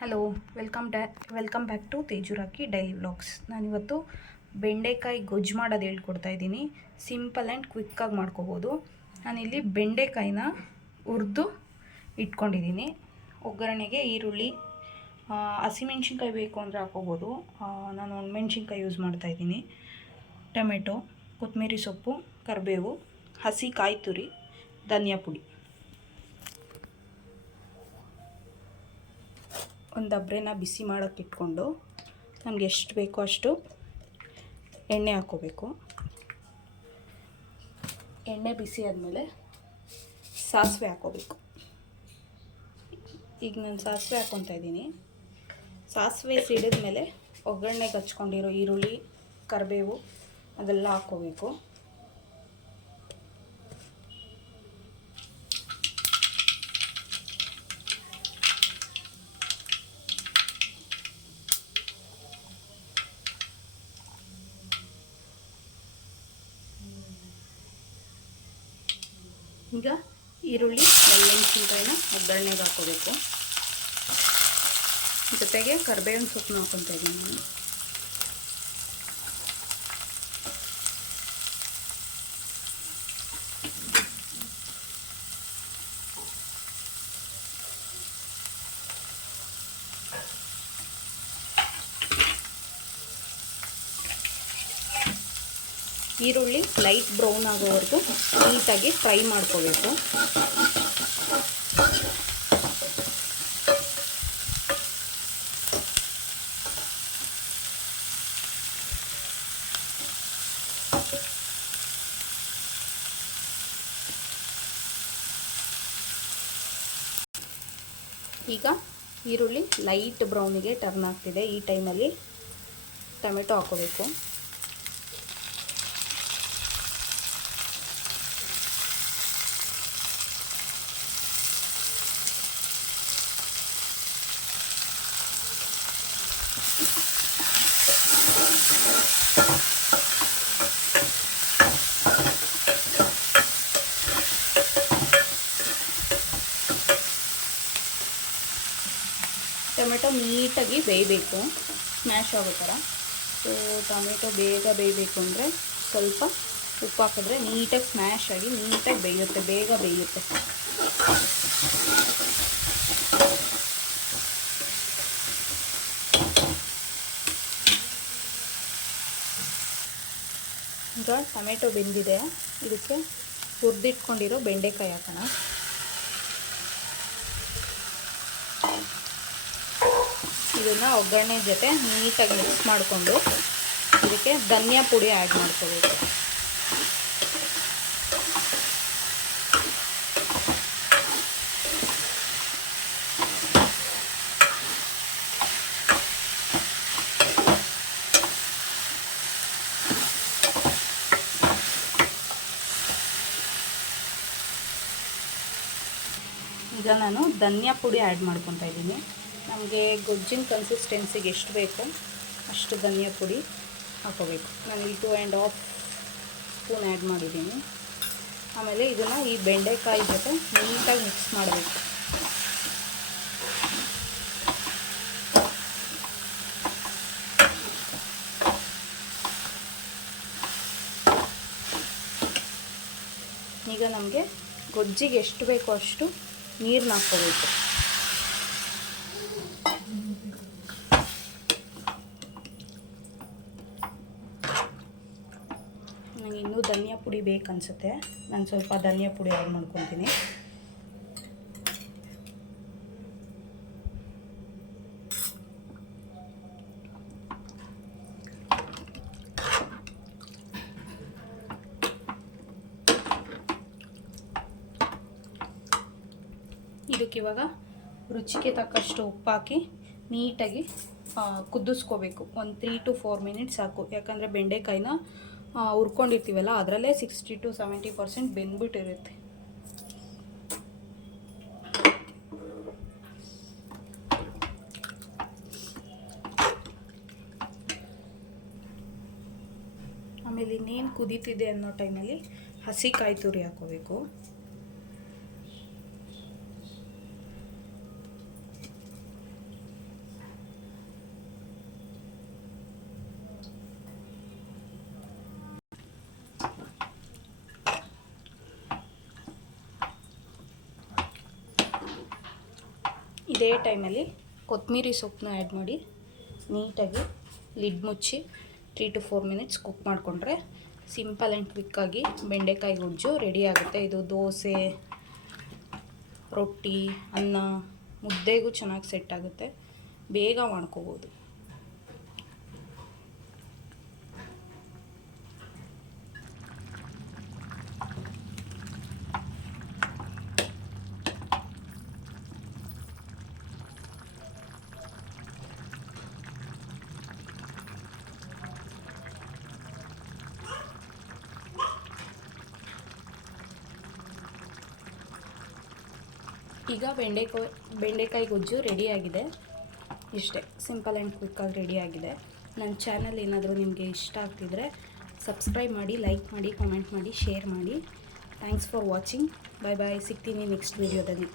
Hello, welcome back to Tejuraki daily vlogs. ನಾನಿವತ್ತು ಬೆಂಡೆಕಾಯಿ ಗೊಜ್ಜು ಮಾಡೋದು ಹೇಳ್ಕೊಡ್ತಾ ಇದ್ದೀನಿ. ಸಿಂಪಲ್ ಆ್ಯಂಡ್ ಕ್ವಿಕ್ಕಾಗಿ ಮಾಡ್ಕೋಬೋದು. ನಾನಿಲ್ಲಿ ಬೆಂಡೆಕಾಯಿನ ಹುರಿದು ಇಟ್ಕೊಂಡಿದ್ದೀನಿ. ಒಗ್ಗರಣೆಗೆ ಈರುಳ್ಳಿ, ಹಸಿಮೆಣ್ಸಿನ್ಕಾಯಿ ಬೇಕು ಅಂದರೆ ಹಾಕೋಬೋದು. ನಾನು ಒಣಮೆಣ್ಸಿನ್ಕಾಯಿ ಯೂಸ್ ಮಾಡ್ತಾಯಿದ್ದೀನಿ. ಟೊಮೆಟೊ, ಕೊತ್ತಂಬರಿ ಸೊಪ್ಪು, ಕರಿಬೇವು, ಹಸಿ ಕಾಯಿ ತುರಿ, ಧನಿಯಾ ಪುಡಿ. ಒಂದು ದಬ್ರೆನ ಬಿಸಿ ಮಾಡೋಕ್ಕೆ ಇಟ್ಕೊಂಡು ನಮಗೆ ಎಷ್ಟು ಬೇಕೋ ಅಷ್ಟು ಎಣ್ಣೆ ಹಾಕ್ಕೋಬೇಕು. ಎಣ್ಣೆ ಬಿಸಿ ಆದಮೇಲೆ ಸಾಸಿವೆ ಹಾಕ್ಕೋಬೇಕು. ಈಗ ನಾನು ಸಾಸಿವೆ ಹಾಕ್ಕೊತಾ ಇದ್ದೀನಿ. ಸಾಸಿವೆ ಸಿಡಿದ ಮೇಲೆ ಒಗ್ಗರಣೆಗೆ ಹಚ್ಕೊಂಡಿರೋ ಈರುಳ್ಳಿ, ಕರಿಬೇವು ಅದೆಲ್ಲ ಹಾಕ್ಕೋಬೇಕು. ಈಗ ಈರುಳ್ಳಿ, ಒಣಮೆಣ್ಸಿನ್ಕಾಯಿನ ಒಗ್ಗರಣೆಗೆ ಹಾಕ್ಕೋಬೇಕು. ಜೊತೆಗೆ ಕರಿಬೇವಿನ ಸೊಪ್ಪನ್ನ ಹಾಕ್ಕೊತಾ ಇದ್ದೀನಿ ನಾನು. ಈರುಳ್ಳಿ ಲೈಟ್ ಬ್ರೌನ್ ಆಗೋವರೆಗೂ ನೀಟಾಗಿ ಫ್ರೈ ಮಾಡ್ಕೋಬೇಕು. ಈಗ ಈರುಳ್ಳಿ ಲೈಟ್ ಬ್ರೌನಿಗೆ ಟರ್ನ್ ಆಗ್ತಿದೆ. ಈ ಟೈಮಲ್ಲಿ ಟೊಮೆಟೊ ಹಾಕ್ಕೋಬೇಕು. ಟೊಮೆಟೊ ನೀಟಾಗಿ ಬೇಯಬೇಕು, ಸ್ಮ್ಯಾಶ್ ಆಗೋ ಥರ. ಸೊ ಟೊಮೆಟೊ ಬೇಗ ಬೇಯಬೇಕು ಅಂದರೆ ಸ್ವಲ್ಪ ಉಪ್ಪು ಹಾಕಿದ್ರೆ ನೀಟಾಗಿ ಸ್ಮ್ಯಾಶ್ ಆಗಿ ನೀಟಾಗಿ ಬೇಯುತ್ತೆ, ಬೇಗ ಬೇಯುತ್ತೆ. ಈಗ ಟೊಮೆಟೊ ಬೆಂದಿದೆ. ಇದಕ್ಕೆ ಹುರಿದಿಟ್ಕೊಂಡಿರೋ ಬೆಂಡೆಕಾಯಿ ಹಾಕೋಣ. ಇದನ್ನು ಒಗ್ಗರಣೆ ಜೊತೆ ನೀಟಾಗಿ ಮಿಕ್ಸ್ ಮಾಡಿಕೊಂಡು ಇದಕ್ಕೆ ಧನಿಯಾ ಪುಡಿ ಆ್ಯಡ್ ಮಾಡ್ಕೋಬೇಕು. ಈಗ ನಾನು ಧನಿಯಾ ಪುಡಿ ಆ್ಯಡ್ ಮಾಡ್ಕೊತಾ ಇದ್ದೀನಿ. ನಮಗೆ ಗೊಜ್ಜಿನ ಕನ್ಸಿಸ್ಟೆನ್ಸಿಗೆ ಎಷ್ಟು ಬೇಕೋ ಅಷ್ಟು ಧನಿಯಾ ಪುಡಿ ಹಾಕೋಬೇಕು. ನಾನು ಇಲ್ಲಿ 2.5 ಸ್ಪೂನ್ ಆ್ಯಡ್ ಮಾಡಿದ್ದೀನಿ. ಆಮೇಲೆ ಇದನ್ನು ಈ ಬೆಂಡೆಕಾಯಿ ಜೊತೆ ನೀಟಾಗಿ ಮಿಕ್ಸ್ ಮಾಡಬೇಕು. ಈಗ ನಮಗೆ ಗೊಜ್ಜಿಗೆ ಎಷ್ಟು ಬೇಕೋ ಅಷ್ಟು ನೀರನ್ನ ಹಾಕ್ಕೋಬೇಕು. ನನಗೆ ಇನ್ನೂ ಧನಿಯಾ ಪುಡಿ ಬೇಕನ್ಸುತ್ತೆ. ನಾನು ಸ್ವಲ್ಪ ಧನಿಯಾ ಪುಡಿ ಆ್ಯಡ್ ಮಾಡ್ಕೊತೀನಿ. ಇದಕ್ಕಿವಾಗ ರುಚಿಗೆ ತಕ್ಕಷ್ಟು ಉಪ್ಪು ಹಾಕಿ ನೀಟಾಗಿ ಕುದಿಸ್ಕೋಬೇಕು. ಒಂದು 3 to 4 ಮಿನಿಟ್ಸ್ ಸಾಕು. ಯಾಕಂದರೆ ಬೆಂಡೆಕಾಯಿನ ಹುರ್ಕೊಂಡಿರ್ತೀವಲ್ಲ, ಅದರಲ್ಲೇ 60 to 70% ಬೆಂದ್ಬಿಟ್ಟಿರುತ್ತೆ. ಆಮೇಲೆ ಇನ್ನೇನು ಕುದೀತಿದೆ ಅನ್ನೋ ಟೈಮಲ್ಲಿ ಹಸಿ ಕಾಯಿ ತುರಿ ಹಾಕೋಬೇಕು. ಇದೇ ಟೈಮಲ್ಲಿ ಕೊತ್ತಂಬರಿ ಸೊಪ್ಪನ್ನ ಆ್ಯಡ್ ಮಾಡಿ ನೀಟಾಗಿ ಲಿಡ್ ಮುಚ್ಚಿ 3 to 4 ಮಿನಿಟ್ಸ್ ಕುಕ್ ಮಾಡಿಕೊಂಡ್ರೆ ಸಿಂಪಲ್ ಆ್ಯಂಡ್ ಕ್ವಿಕ್ಕಾಗಿ ಬೆಂಡೆಕಾಯಿ ಗೊಜ್ಜು ರೆಡಿ ಆಗುತ್ತೆ. ಇದು ದೋಸೆ, ರೊಟ್ಟಿ, ಅನ್ನ, ಮುದ್ದೆಗೂ ಚೆನ್ನಾಗಿ ಸೆಟ್ ಆಗುತ್ತೆ. ಬೇಗ ಮಾಡ್ಕೋಬೋದು. ಈಗ ಬೆಂಡೆಕಾಯಿ ಗೊಜ್ಜು ರೆಡಿಯಾಗಿದೆ. ಇಷ್ಟೇ, ಸಿಂಪಲ್ ಆ್ಯಂಡ್ ಕ್ವಿಕ್ಕಾಗಿ ರೆಡಿಯಾಗಿದೆ. ನನ್ನ ಚಾನಲ್ ಏನಾದರೂ ನಿಮಗೆ ಇಷ್ಟ ಆಗ್ತಿದ್ರೆ ಸಬ್ಸ್ಕ್ರೈಬ್ ಮಾಡಿ, ಲೈಕ್ ಮಾಡಿ, ಕಾಮೆಂಟ್ ಮಾಡಿ, ಶೇರ್ ಮಾಡಿ. Thanks for watching. Bye bye. ಸಿಗ್ತೀನಿ ನೆಕ್ಸ್ಟ್ ವೀಡಿಯೋದಲ್ಲಿ.